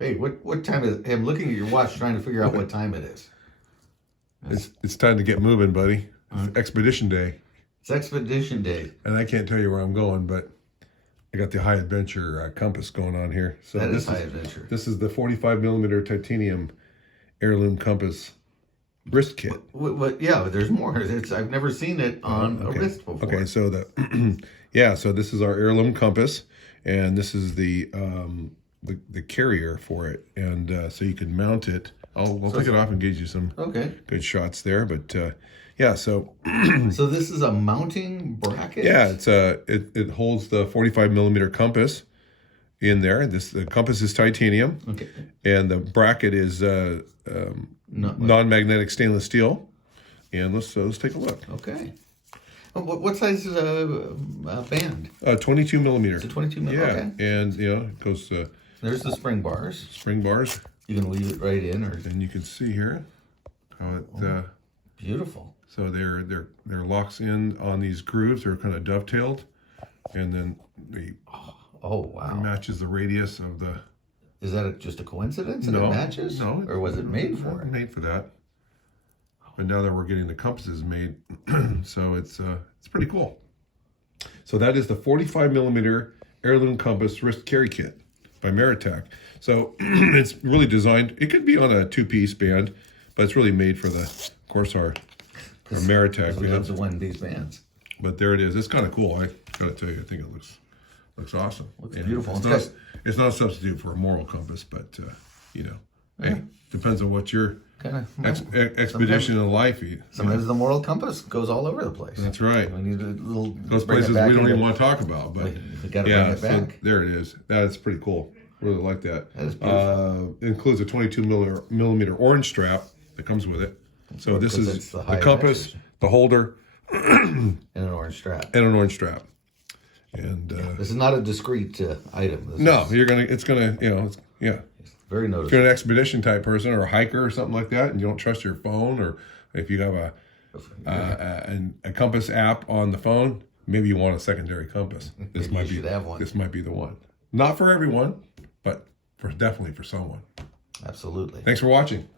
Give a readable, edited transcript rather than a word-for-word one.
Hey, what time is it? Hey, I'm looking at your watch trying to figure out what time it is. It's time to get moving, buddy. It's Expedition Day. It's Expedition Day. And I can't tell you where I'm going, but I got the High Adventure compass going on here. So That is High Adventure. This is the 45 millimeter titanium heirloom compass wrist kit. Yeah, but there's more. I've never seen it on a wrist before. Okay, so so this is our heirloom compass, and this is the carrier for it, and so you can mount it. We'll take it off and give you some good shots there, but yeah. So so this is a mounting bracket. Yeah, it holds the 45 millimeter compass in there. The compass is titanium, and the bracket is non-magnetic stainless steel. And let's take a look. Okay. What size is band? 22 millimeter. It's a 22 millimeter. Yeah, and it goes. There's the spring bars. Spring bars. You can leave it right in, and you can see here how it. Beautiful. So they're locks in on these grooves. They're kind of dovetailed, and then wow, it matches the radius of the. Is that just a coincidence that it matches? No, or was it made for it? Made for that. But now that we're getting the compasses made, so it's pretty cool. So that is the 45 millimeter heirloom compass wrist carry kit by Maratac. So it's really designed. It could be on a 2-piece band, but it's really made for our Maratac. We have to win these bands. But there it is. It's kind of cool. I gotta tell you, I think it looks awesome. Looks beautiful. It's not a substitute for a moral compass, but hey, depends on what your expedition in life is. Sometimes the moral compass goes all over the place. That's right. We need a little. Those places we don't even want to talk about, but we got to bring it back. So there it is. That's pretty cool. Really like that. That is beautiful. It includes a 22 millimeter orange strap that comes with it. So this is the compass, the holder, and an orange strap. And this is not a discreet item. It's gonna. It's very noticeable. If you're an expedition type person or a hiker or something like that, and you don't trust your phone, or if you have a compass app on the phone, maybe you want a secondary compass. This might be the one. Not for everyone, but definitely for someone. Absolutely. Thanks for watching.